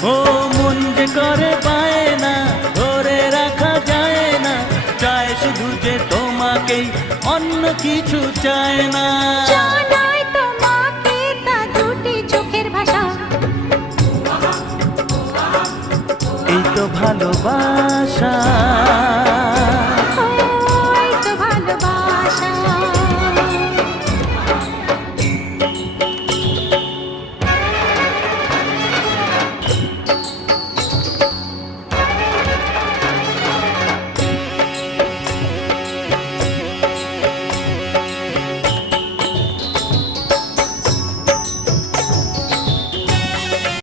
ও মন যে করে পায় না, ধরে রাখা যায় না, চায় শুধু যে তোমাকেই, অন্য কিছু চায় না। জানাই তোমাকে তা দুটি চোখের ভাষা, এই তো ভালোবাসা।